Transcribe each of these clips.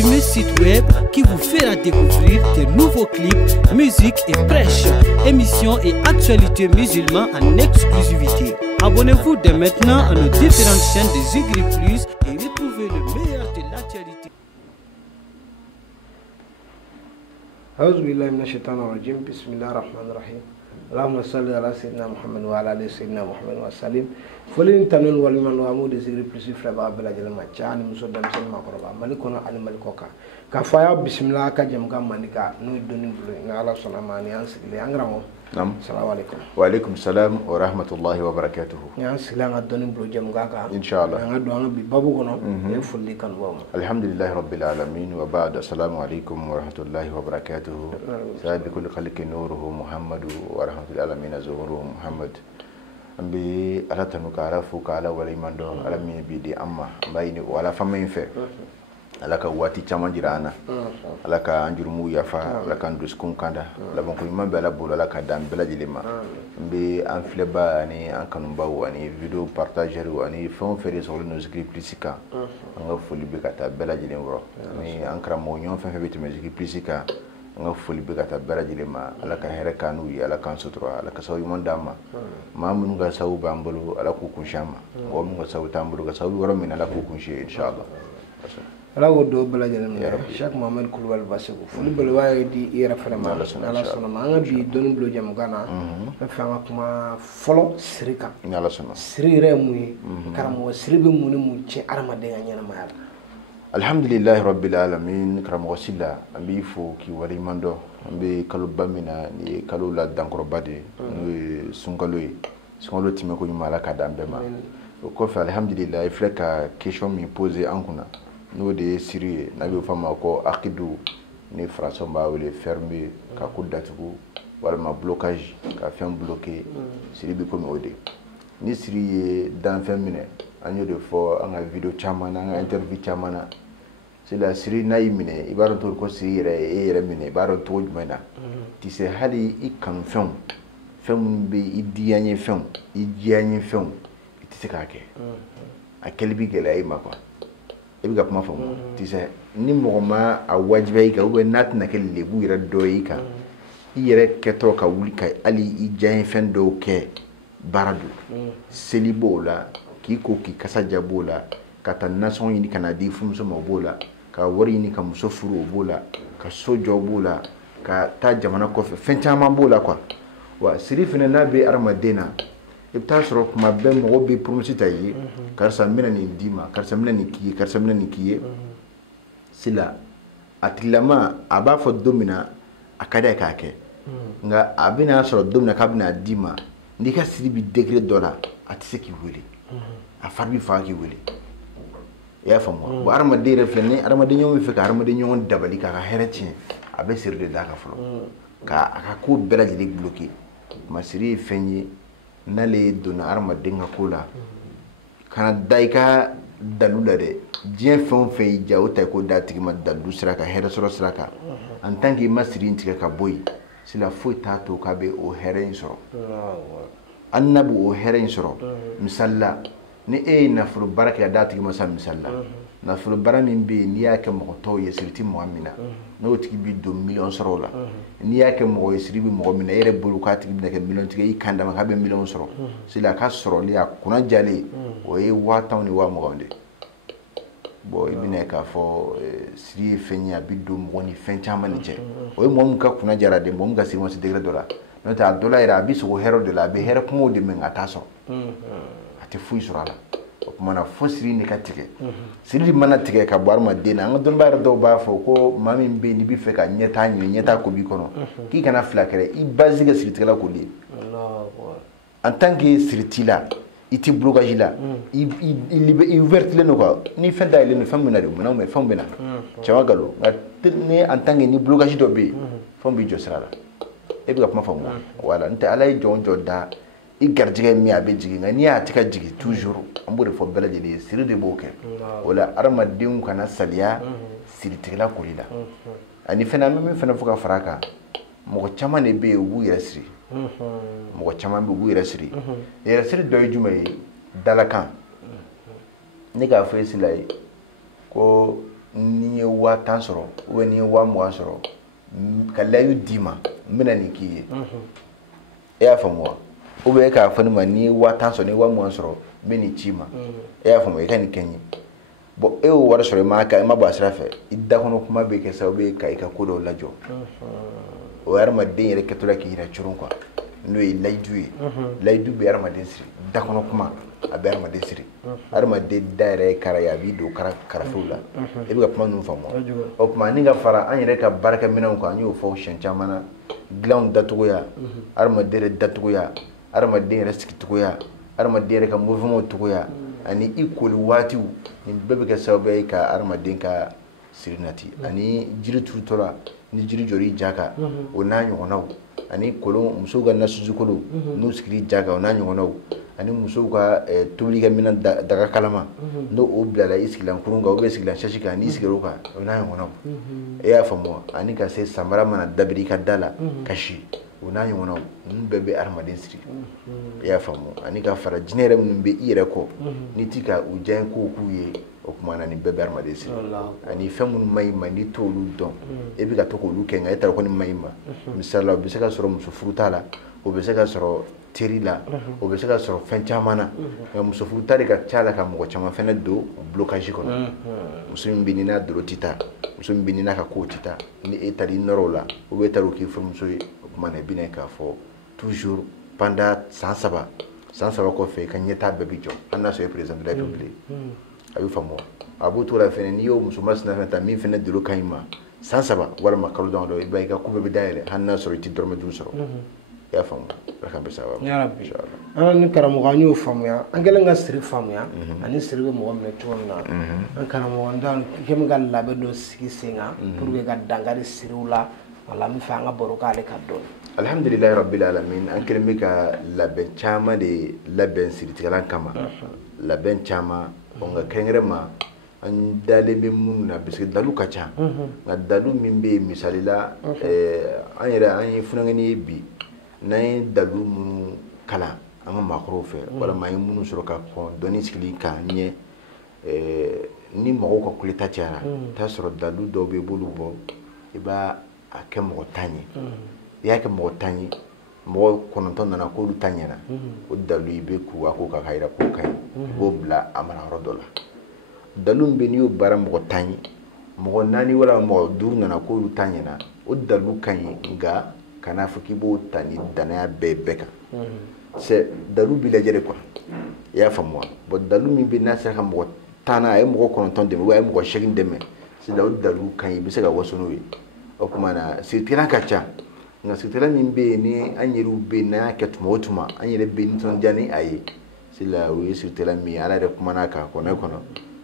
premier site web qui vous fera découvrir de nouveaux clips, musique et prêches, émissions et actualités musulmanes en exclusivité. Abonnez-vous dès maintenant à nos différentes chaînes de Zigri Plus et retrouvez le meilleur de l'actualité. أعوذ بالله من الشيطان الرجيم بسم الله الرحمن الرحيم اللهم صل على سيدنا محمد وعلى آل سيدنا محمد وسلم فلين تنون ولمن وامود Zigri Plus fraba bela jelma chani musodam sen makoroba malikona al malikoka ka faya bismillah ka jam ka manika no doni bulu na ala sona mani ansigile angramo Nam. Assalamu alaikum. Wa alaikum salam wa rahmatullahi wa barakatuhu. Ya silanga doni bulu jam ka Inshallah. nga do nga bi babu kono e fulli kan bo Alhamdulillah rabbil alamin wa ba'd assalamu alaikum wa rahmatullahi wa barakatuhu. Sabi kulli khalqin nuruhu Muhammadu wa rahmatullahi alamin zuhuruhu Muhammad. Ambi ala tanuka ala fuka ala walimando ala mi bi di amma bayni wala famayin fe. Alaka wati caman jira ana alaka anjurumu yafa alaka nduskun kanda labon ko imam bela bolo alaka dam bela jilima mbe an fleba ni an kanumba wani video partager wani fon fere sur nos Zigri Plus ka nga foli be kata bela jilim ro ni an kramo nyon fen fe betime Zigri Plus ka nga foli be kata bela jilima alaka here kanu yi alaka sutura alaka sawi mondama mamun ga sawu bambulu alaka ku shama o mun ga sawu tambulu ga sawu woro min alaka ku shi inshallah ala wodo bela jelem Cheikh Mohamed Kulubal Basigo fuli bel waye di ira frema ala sona manga bi doni blo jam gana fa ma kuma folo sirika ala sona sirire muy karamo siribe muni mu ci arma de ngana ma yalla alhamdulillah rabbil alamin karamo silla ambi fo ki wali mando ambi kalu bamina ni kalu la dankoro bade no sungalo time ko nyuma la kadambe ma ko fa alhamdulillah ifleka question mi poser ankuna no de siri na bi fama ko akidu ni français ba wele fermer ka kudatugo wala ma blocage ka fem bloquer siri bi ko mi ode ni siri dans 20 minutes anyo de fo anga video chamana anga interview chamana c'est la siri na yimine ibaro to ko siri yere mine ibaro to jumena ti se hali ikam fem bi idiyanye fem idiyanye fem ti se ka ke a kelbi gele ay makwa ebiga kuma famu tise ni mogoma a wajibai ka ube nat na kel lebu ira doika ire ketro ka wuli ka ali i jain fen do ke baradu selibola ki ko ki kasa jabola kata nason yini kana di fumso mabola ka wori ni ka musofuru bola ka sojo bola ka ta jamana ko fen chama bola kwa wa sirifina na be armadena ibta soro kuma be mo be promosita yi karsa mina ni dima karsa mina ni kiye sila atilama aba fo domina akada kake nga abina soro domina kabina dima ndika siribi degré dollar atiseki wele afarbi faaki wele ya famo bo arma de reflene arma de nyom fe ka arma de nyom dabali ka hereti abe sirde daka folo ka aka ko bela jeli bloqué ma siri fenyi nale dona arma dinga kula kana daika dalula de dien fon fe jaw tay ko datigi ma dalu siraka hera soro siraka en tant que masiri ntika ka boy sila foi tato ka be o heren soro annabu o heren soro misalla ni na furu baraka datigi ma sa misalla na furu barami be ni yake mo to yesirti muamina no tigi bi do million soro la ni yake mo yesiri bi mo mina ere bulu ka tigi bi ke million tigi kanda ma ka be million soro sila ka soro li akuna jale o e wata ni wa mo gonde bo ibine ka fo siri fenya bi do mo ni fencha mani je o e mo ka kuna jara de mo ga siri mo se degré dollar no ta dollar era bi so hero de la be hero ko de men ataso ate fui soro la mana fo siri ni ka tige siri mana tige ka bar ma dena nga don bayar do ba fo ko mami be ni bi fe ka nyeta ko bi kono ki kana flakere i base ga siri tigala ko li en tant que siri tila iti blocage la i ouvert le no ko ni fe da le no fam na do na me fam bena chawa galo ni en tant que ni blocage do be fam bi jo sala e bi ga kuma fam wala nta alay jonjo da i garjige mi abe jigi nga ni atika jigi toujours ambure fo bela jeli siri de boke wala arma din kana saliya siri tigla kulila ani fena mi fena fuka faraka mo chama ne be wu yasri mo chama be wu yasri yasri do jumai dalakan ne ga fa silai ko ni ye 10 sɔrɔ ou bien ni ye 20 sɔrɔ ka layidu d'i ma n bɛna nin k'i ye e y'a faamu wa ou bien e k'a fɔ ne ma ni ye 10 sɔrɔ ni ye 20 sɔrɔ n bɛ nin ci ma e y'a faamu i ka nin kɛ n ye bon e y'o wari sɔrɔ i ma bɔ a sira fɛ i dakɔnɔ kuma bɛ kɛ sababu ye ka i ka ko dɔw lajɔ o ye hadamaden yɛrɛ kɛtɔla k'i yɛrɛ coron quoi n'o ye layidu ye layidu bɛ hadamaden siri dakɔnɔ kuma a bɛ hadamaden siri hadamaden da yɛrɛ ye kara ye a b'i don karafew la i bɛ ka kuma ninnu faamu o tuma ani ka fara an yɛrɛ ka baarakɛminɛnw kan an y'o fɔ siɲɛ caman na dilanw datogoya hadamaden yɛrɛ datogoya hadamaden yɛrɛ sigicogoya hadamaden yɛrɛ ka mouvement togoya ani i koli waatiw nin bɛɛ bɛ kɛ sababu ye ka hadamaden ka siri nati ani jiri turutɔla ni jiri jɔr'i ja kan o n'a ɲɔgɔnnaw ani kolon musow ka nasuju kolon n'u sigir'i ja kan o n'a ɲɔgɔnnaw ani musow ka tobilikɛminɛn daga kalama n'o o bilala i sigilan kurun kan ou bien sigilan sasi kan n'i sigir'o kan o n'a ɲɔgɔnnaw e y'a faamu ani ka se samara mana dabiri i ka da la kasi o n'a ɲɔgɔnnaw ninnu bɛɛ bɛ hadamaden siri e y'a faamu ani ka fara jinɛ yɛrɛ minnu bɛ i yɛrɛ kɔ n'i ti ka u diya kow k'u ye o tuma na nin bɛɛ bɛ hadamaden siri ani fɛn minnu ma ɲi ma n'i t'olu dɔn e bɛ ka to k'olu kɛ nka e t'a dɔn ko nin ma ɲi ma misali la o bɛ se ka sɔrɔ muso furuta la o bɛ se ka sɔrɔ teri la o bɛ se ka sɔrɔ fɛn caman na nka muso furuta de ka ca la ka mɔgɔ caman fɛnɛ don blocage kɔnɔ muso min bɛ ni n'a dolo tɛ taa muso min bɛ ni n'a ka kow tɛ taa ni e taara i nɔrɔ o la ou bien e taara o k'i furumuso ye o tuma na i bɛna ye k'a fɔ toujours pendant san saba kɔfɛ i ka ɲɛtaa bɛɛ bɛ jɔ hali n'a sɔrɔ e président de la république a bɛ faamu a b'o to la fɛnɛ n'i y'o muso masina fɛnɛ ta min fɛnɛ dolo ka ɲi ma san 3 walima kalo damadɔ i b'a ye i ka ko bɛɛ bɛ dayɛlɛ hali n'a sɔrɔ i tɛ dɔrɔmɛ 5 sɔrɔ i y'a faamu ala k'an bɛ sababu yarabi an ni karamɔgɔ an y'o faamuya an kɛlen ka siri faamuya ani siri bɛ mɔgɔ minɛ cogo min na an karamɔgɔ n t'a kɛlen ka labɛn dɔ sigi sen kan pour que ka dankari siriw la wala an bɛ fɛ an ka baro k'ale ka dɔɔni alhamdulilayi rabbil alamin an kɛlen bɛ ka labɛn caman de labɛn siritigɛlan kama labɛn caman nka kɛrɛnkɛrɛn ma an dalen bɛ minnu na parce que dalu ka ca nka dalu min bɛ yen misali la an yɛrɛ an ye funankɛni ye bi n'an ye dalu minnu kalan an ka maakɔrɔw fɛ walima an ye minnu sɔrɔ ka kɔn dɔnni sigili kan ɲɛ ni mɔgɔw ka kuleta cayara i t'a sɔrɔ dalu dɔw bɛ i b'olu bɔ i b'a kɛ mɔgɔ 10 ye i y'a kɛ mɔgɔ 10 ye mɔgɔ 9 nana k'olu ta ɲɛna o dalu i bɛ k'u a ko ka yira k'o ka ɲi i b'o bila a marayɔrɔ dɔ la dalu min bɛ n'i y'o baara mɔgɔ 10 ye mɔgɔ 4 walima mɔgɔ 5 nana k'olu ta ɲɛna o dalu ka ɲi nka kana fɔ k'i b'o ta ni danaya bɛɛ kan c'est dalu b'i lajɛ de quoi i y'a faamu wa bon dalu min bɛ n'a sera ka mɔgɔ 10 a ye mɔgɔ 9 dɛmɛ ou bien a ye mɔgɔ 8 dɛmɛ c'est o dalu ka ɲi i bɛ se ka waso n'o ye o tuma na siritigɛlan ka ca nka siritigɛlan min bɛ yen ni an yɛrɛw bɛ yen n'an y'a kɛ tuma o tuma an yɛrɛ bɛ nisɔndiya ni a ye c'est la o ye siritigɛlan min ye ala yɛrɛ kumana kan kɔnɔ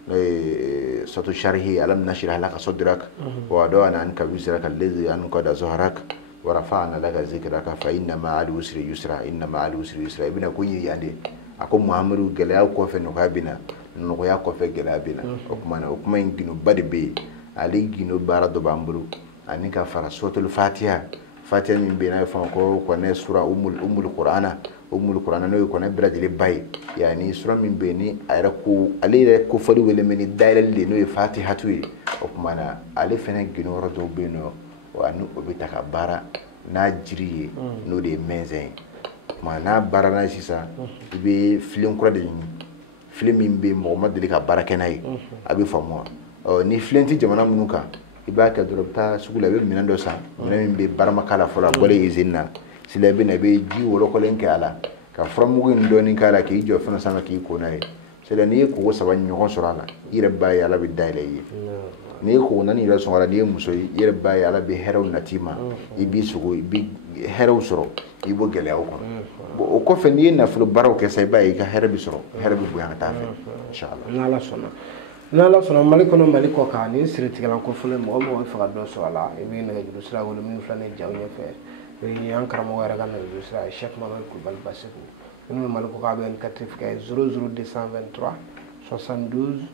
n'o ye sɔrɔtu sarihi alam nashrah laka sadrak wa wada'na anka wizraka alladhi anqada zahrak wa rafa'na laka zikraka fa inna ma'al usri yusra inna ma'al usri yusra ibina ko yi yande ako muhammadu gɛlɛya kɔfɛ nɔgɔya bɛ na nɔgɔya kɔfɛ gɛlɛya bɛ na o kuma in gindo ba de bɛ yen ale gindo baara dɔ b'an bolo ani ka fara suratul fatiha min bɛ yen n'a bɛ fɔ a ma ko kɔnɛ sura umul qur'ana n'o ye kɔnɛ bɛɛ lajɛlen ba ye yanni sura min bɛ yen ni a yɛrɛ ko ale yɛrɛ kofɔli wele mɛ ni dayɛlɛli de n'o ye fatihatu ye o tuma na ale fɛnɛ gindo yɔrɔ dɔw bɛ yen nɔ wa ni o bɛ ta ka baara n'a jiri ye n'o de ye mɛnzɛn ye o tuma n'a baara n'a ye sisan i bɛ filen kura de ɲini filen min bɛ yen mɔgɔ ma deli ka baara kɛ n'a ye a bɛ faamu wa ni filen tɛ jamana minnu kan i b'a kɛ dɔrɔn i bɛ taa sugu la i bɛ minɛn dɔ san minɛn min bɛ baaramakala la fɔlɔ a bɔlen izini na sila i bɛ na i bɛ ji wɔlɔkɔlen kɛ a la ka furamugu in dɔɔni k'a la k'i jɔ fɛn sanfɛ k'i ko n'a ye c'est à dire n'i ye koko 3 ɲɔgɔn sɔrɔ a la i yɛrɛ b'a ye ala bɛ dayɛlɛ i ye n'i ye koko 4 yɛrɛ sɔrɔ a la n'i ye muso ye i yɛrɛ b'a ye ala bɛ hɛrɛw nati ma i b'i sogo i bɛ hɛrɛw sɔrɔ i b'o gɛlɛyaw kɔnɔ bon o kɔfɛ n'i ye nafolo baaraw kɛ sa i b'a ye i ka hɛrɛ bɛ sɔrɔ hɛrɛ bɛ bonya ka taa fɛ inchallah n'ala sɔnna n'ala sɔnna mali kɔnɔ mali kɔ kan ni siritigɛlan ko fɔlɔ mɔgɔ mɔgɔ bɛ fɛ ka dɔ sɔrɔ a la i bɛ nɛgɛjuru sira wele minnu filɛ nin jaw ɲɛfɛ an karamɔgɔ yɛrɛ ka nɛgɛjuru sira ye Cheikh Mamadu Kulibali Baseku minnu bɛ mali kɔ kan a bɛ certificat 00223 72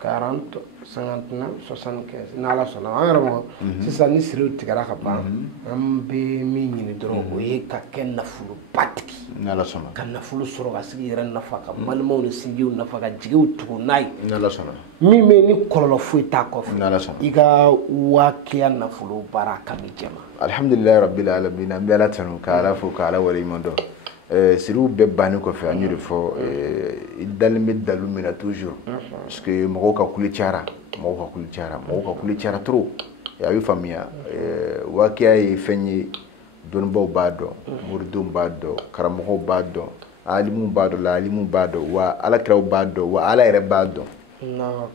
40 59 75 n'ala sɔnna an yɛrɛ mɔgɔ sisan ni siriw tigɛra ka ban an bɛ min ɲini dɔrɔn o ye ka kɛ nafolobatigi n'ala sɔnna ka nafolo sɔrɔ ka sigi yɛrɛ nafa ka balimaw ni sinjiw nafa ka jigiw tugu n'a ye n'ala sɔnna min bɛ ni kɔlɔlɔ foyi t'a kɔfɛ n'ala sɔnna i ka wakiya nafolo baara kami jɛma alhamdulilayi rabbil alamin an bɛ ala tanu ka ala fo ka ala waleɲuman dɔn siriw bɛɛ bannen kɔfɛ an y'o de fɔ i dalen bɛ dalu min na toujours parce que mɔgɔw ka kule cayara mɔgɔw ka kule cayara trop a bɛ faamuya wakiya ye fɛn ye dɔnnibaw b'a dɔn moridenw b'a dɔn karamɔgɔw b'a dɔn alimuw b'a dɔn laalimuw b'a dɔn wa alakiraw b'a dɔn wa ala yɛrɛ b'a dɔn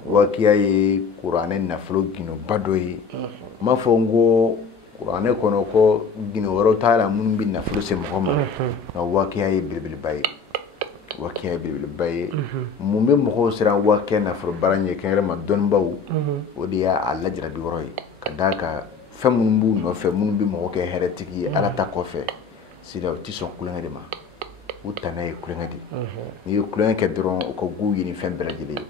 wakiya ye kuranɛ nafolo ginnɔba dɔ ye n m'a fɔ n ko kuranɛ kɔnɔ ko ginnɔ wɛrɛw t'a la minnu bɛ nafolo se mɔgɔ ma nka wakiya ye belebeleba ye mun bɛ mɔgɔw siran wakiya nafolo baara ɲɛ kɛnɛrɛ ma dɔnnibaw o de y'a lajarabi yɔrɔ ye ka d'a kan fɛn minnu b'u nɔfɛ minnu bɛ mɔgɔ kɛ hɛrɛtigi ye ala ta kɔfɛ sida u tɛ sɔn kulonkɛ de ma u tana ye kulonkɛ de n'i ye kulonkɛ kɛ dɔrɔn u ka gow ye ni fɛn bɛɛ lajɛlen ye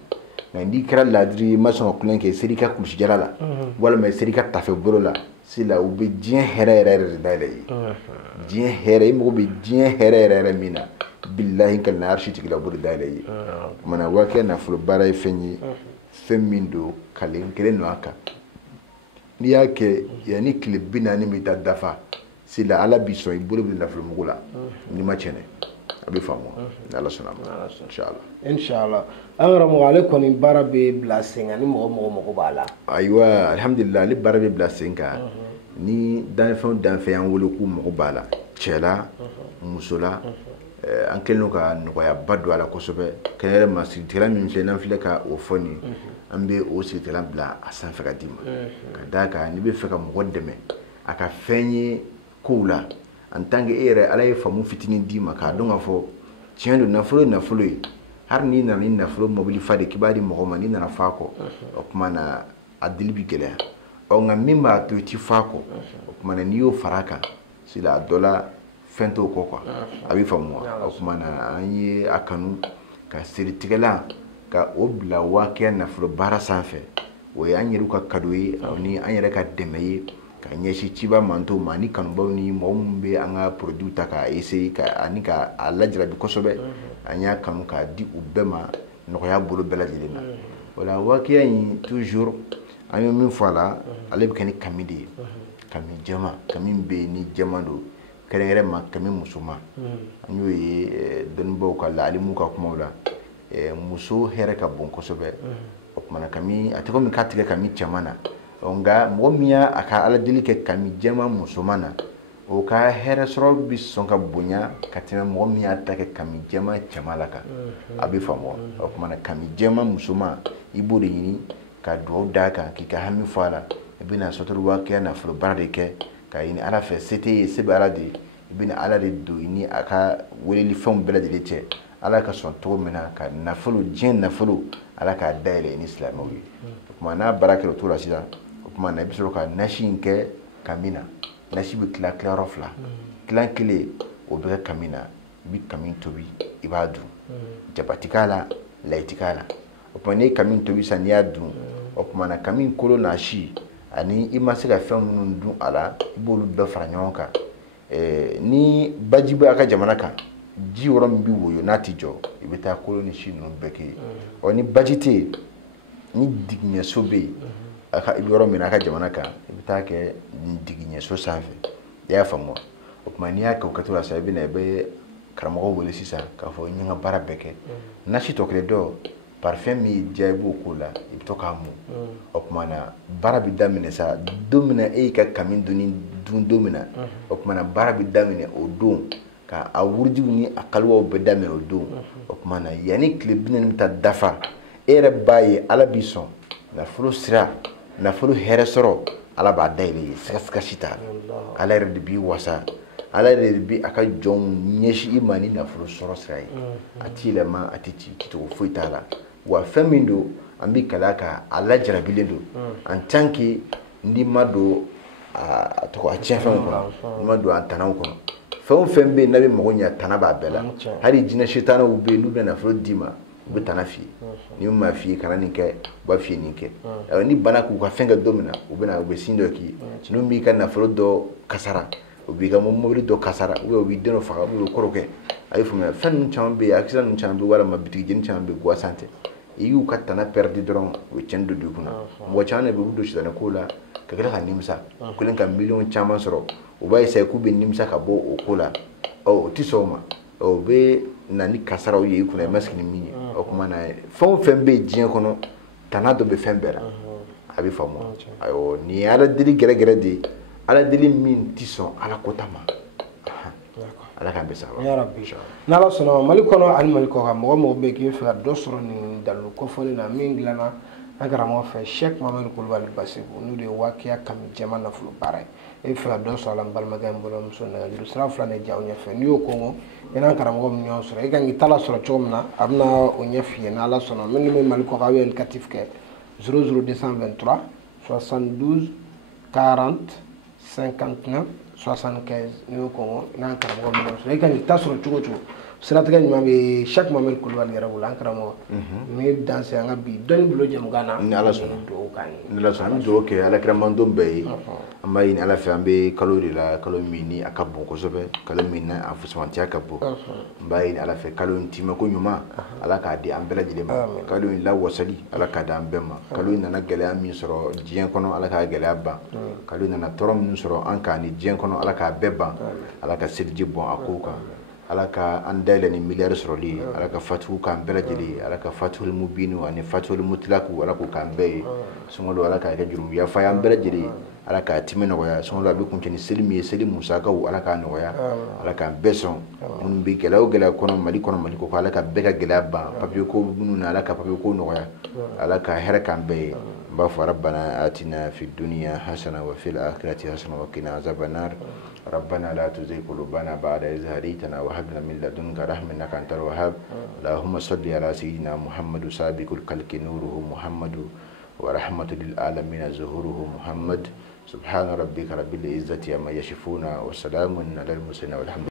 nka n'i kɛra laadiri i ma sɔn ka kulonkɛ kɛ seri ka kulusijala la walima seri ka tafe bolo la sida u bɛ diɲɛ hɛrɛ yɛrɛ de dayɛlɛ i ye diɲɛ hɛrɛ i mago bɛ diɲɛ hɛrɛ yɛrɛ min na bilahi ka na arisi tigila bolo dayɛlɛ i ye o kumana wakiya nafolo baara ye fɛn ye fɛn min don kalen don a kan n'i y'a kɛ yanni tile 40 bɛ taa dafa sila ala b'i sɔn i bolo bɛ nafolo mugu la n'i ma tiɲɛ a bɛ faamu ni ala sɔnna ma inshallah an karamɔgɔ ale kɔni baara bɛ bila sen kan ni mɔgɔ b'a la ayiwa alhamdulilayi ale baara bɛ bila sen kan ni danfɛn y'an wele k'u mago b'a la cɛ la muso la an kɛlen don ka nɔgɔyaba don a la kosɛbɛ kɛnɛrɛ ma sigitigɛla min filɛ n'an filɛ ka o fɔ nin an bɛ o sigitigɛla bila a sanfɛ ka d'i ma ka d'a kan n'i bɛ fɛ ka mɔgɔ dɛmɛ a ka fɛn ye kow la en tant que e yɛrɛ ala ye faamu fitinin d'i ma k'a dɔn k'a fɔ tiɲɛ don nafolo ye nafolo ye hali n'i nana ni nafolo mobili fa de k'i b'a di mɔgɔ ma n'i nana fa kɔ o tuma na a dili bɛ gɛlɛya nka min b'a to i ti fa kɔ o tuma na n'i y'o fara a kan sila a dɔ la fɛn t'o kɔ quoi a bɛ faamu wa o tuma na an ye a kanu ka seritigɛla ka o bila wakiya nafolo baara sanfɛ o ye an yɛrɛw ka kado ye ni an yɛrɛ ka dɛmɛ ye ka ɲɛsin ciba mantow ma ni kanubaw ni mɔgɔ minnu bɛ an ka produit ta k'a essayer ani ka a lajarabi kosɛbɛ an y'a kanu k'a di u bɛɛ ma nɔgɔya bolo bɛɛ lajɛlen na o la wakiya in toujours an ye min fɔ a la ale bɛ kɛ ni kami de ye kami jɛma kami bɛ yen ni jɛma don kɛrɛnkɛrɛn ma kami musoman an y'o ye dɔnnibaw ka laalimuw ka kumaw la muso hɛrɛ ka bon kosɛbɛ o kumana kami a tɛ komi k'a tigɛ kami cɛman na nka mɔgɔ min y'a ka ala deli kɛ kami jɛma musoman na o ka hɛrɛ sɔrɔ bɛ sɔn ka bonya ka tɛmɛ mɔgɔ min y'a ta kɛ kami jɛma cɛman la kan a bɛ faamu o kumana kami jɛma musoman i b'o de ɲini ka dugawu d'a kan k'i ka hami fɔ a la i bɛna sɔtɔri wakiya nafolo baara de kɛ ka ɲini ala fɛ se tɛ ye se bɛ ala de ye i bɛna ala de don i ni a ka weleli fɛnw bɛɛ lajɛlen cɛ ala ka sɔn cogo min na ka nafolo diɲɛ nafolo ala k'a dayɛlɛ i ni silamɛw ye o tuma n'a baara kɛra o cogo la sisan o tuma na i bɛ sɔrɔ ka nasi in kɛ kami na nasi bɛ tila tilayɔrɔ fila tilan kelen o bɛ kɛ kami na i bɛ kami tobi i b'a dun jabati k'a la layi ti k'a la o tuma n'i ye kami tobi sisan n'i y'a dun o tuma na kami kolo n'a si ani i ma se ka fɛn minnu dun a la i b'olu bɛɛ fara ɲɔgɔn kan ni baji bɛ a ka jamana kan ji yɔrɔ min bɛ woyo n'a ti jɔ i bɛ taa kolo ni si ninnu bɛɛ kɛ yen ni baji tɛ yen ni digiɲɛso bɛ yen i bɛ yɔrɔ min na a ka jamana kan i bɛ taa kɛ digiɲɛso sanfɛ i y'a faamu o tuma n'i y'a kɛ o kɛcogo la sisan i bɛ na i bɛ karamɔgɔ wele sisan k'a fɔ n ye n ka baara bɛɛ kɛ nasi tɔ kelen dɔ parfɛn min y'i diya i b'o k'o la i bɛ to k'a mun o tuma na baara bɛ daminɛ sa don min na e y'i ka kami dun don min na o tuma na baara bɛ daminɛ o don ka a wurudiw ni a kaliwaw bɛɛ daminɛ o don o tuma na yanni tile 40 bɛ taa dafa e yɛrɛ b'a ye ala b'i sɔn nafolo sira nafolo hɛrɛ sɔrɔ ala b'a dayɛlɛ ye siga si t'a la ala yɛrɛ de b'i wasa ala yɛrɛ de bi a ka jɔnw ɲɛsin i ma ni nafolo sɔrɔ sira ye a t'i yɛlɛma a tɛ ci cogo foyi t'a la wa fɛn min don an bɛ kalaya kan a lajarabilen don en tant que n'i ma don a tiɲɛfɛnw kɔnɔ n'i ma don a tanaw kɔnɔ fɛn o fɛn bɛ yen n'a bɛ mago ɲɛ tana b'a bɛɛ la hali jinɛ sitanaw bɛ yen n'u bɛ nafolo d'i ma u bɛ tana f'i ye ni min m'a f'i ye kana nin kɛ u b'a f'i ye nin kɛ ni bana k'u ka fɛn kɛ don min na u bɛ sin dɔ k'i ye n'u b'i ka nafolo dɔ kasara o b'i ka mobili dɔ kasara o b'i den dɔ faga o kɔrɔkɛ a ye faamuya fɛn ninnu caman bɛ yen accident ninnu caman bɛ yen walima bitigijeni caman bɛ yen guwa santé i y'u ka tana perdre dɔrɔn o ye tiɲɛni don i kunna mɔgɔ caman de bɛ u don sitanɛ ko la ka tila ka nimisa u kɛlen ka miliyɔn caman sɔrɔ u b'a essayer k'u bɛ nimisa ka bɔ o ko la o tɛ sɔn o ma o bɛ na ni kasaraw ye i kunna i ma sigi ni min ye o kuma na fɛn o fɛn bɛ yen diɲɛ kɔnɔ tana dɔ bɛ fɛn bɛɛ la a bɛ faamu nin ye ala deli gɛrɛgɛrɛ de ye ala deli min tɛ sɔn ala kota ma ala k'an bɛ saba ya rabbi n'ala sɔnna mali kɔnɔ ani mali kɔ kan mɔgɔ mɔgɔ bɛ k'i fɛ ka dɔ sɔrɔ nin dalu kɔfɔli la min dilanna an karamɔgɔ fɛ Sheikh Mamadu Kulubali Basiku n'o de ye Wakiya Kami jɛma nafolo baara ye e fɛ ka dɔ sɔrɔ a la n balimakɛ n balimamuso nɛgɛjuru sira fila de ja o ɲɛfɛ n'i y'o kɔngɔ i n'an karamɔgɔ min ɲɔgɔn sɔrɔ i kan k'i ta la sɔrɔ cogo min na a bɛna o ɲɛ f'i ye n'ala sɔnna minnu bɛ mali kɔ kan aw ye indicatif kɛ 00223 72 40 59 75 n'i y'o kɔngɔ i n'an karamɔgɔ min ɲɔgɔn sɔrɔ i kan k'i ta sɔrɔ cogo cogo siratigɛ ɲuman bɛ Sheikh Mamadu Kulubali yɛrɛ bolo an karamɔgɔ ni danse an ka bi dɔnni bolo jɛmukan na ni ala sɔnna ni ala sɔnna an bɛ dugawu kɛ ala kɛra mandon bɛɛ ye an b'a ɲini ala fɛ an bɛ kalo de la kalo min ni a ka bon kosɛbɛ kalo min na a fusamantiya ka bon n b'a ɲini ala fɛ kalo in timɛ ko ɲuman ala k'a di an bɛɛ lajɛlen ma kalo in lawasali ala k'a di an bɛɛ ma kalo in nana gɛlɛya min sɔrɔ diɲɛ kɔnɔ ala k'a gɛlɛya ban kalo in nana tɔɔrɔ min sɔrɔ an kan ni diɲɛ kɔnɔ ala k'a bɛɛ ban ala ka seliji bɔn a kow kan ala ka an dayɛlɛ ni miliyari sɔrɔli ye ala ka fatuhu k'an bɛɛ lajɛlen ye ala ka fatuhul mubinu ani fatuhul mutlaku ala k'o k'an bɛɛ ye sunkalo ala k'a kɛ jurumu yafa y'an bɛɛ lajɛlen ye ala k'a timɛ nɔgɔya sunkalo a bɛ kuncɛ ni seli min ye seli musakaw ala k'a nɔgɔya ala k'an bɛɛ sɔn minnu bɛ gɛlɛya o gɛlɛya kɔnɔ mali kɔ ala ka bɛɛ ka gɛlɛya ban papiye ko minnu na ala ka papiye ko nɔgɔya ala ka hɛrɛ k'an bɛɛ ye n b'a fɔ rabbana atina fid dunya hasana wa fil akhirati hasana wa qina azaban nar ربنا لا تزغ قلوبنا بعد إذ هديتنا وهب لنا من لدنك رحمة إنك أنت الوهاب اللهم صل على سيدنا محمد سابق الخلق نوره محمد ورحمة للعالمين ظهوره محمد سبحان ربك رب العزة عما يصفون وسلام على المرسلين والحمد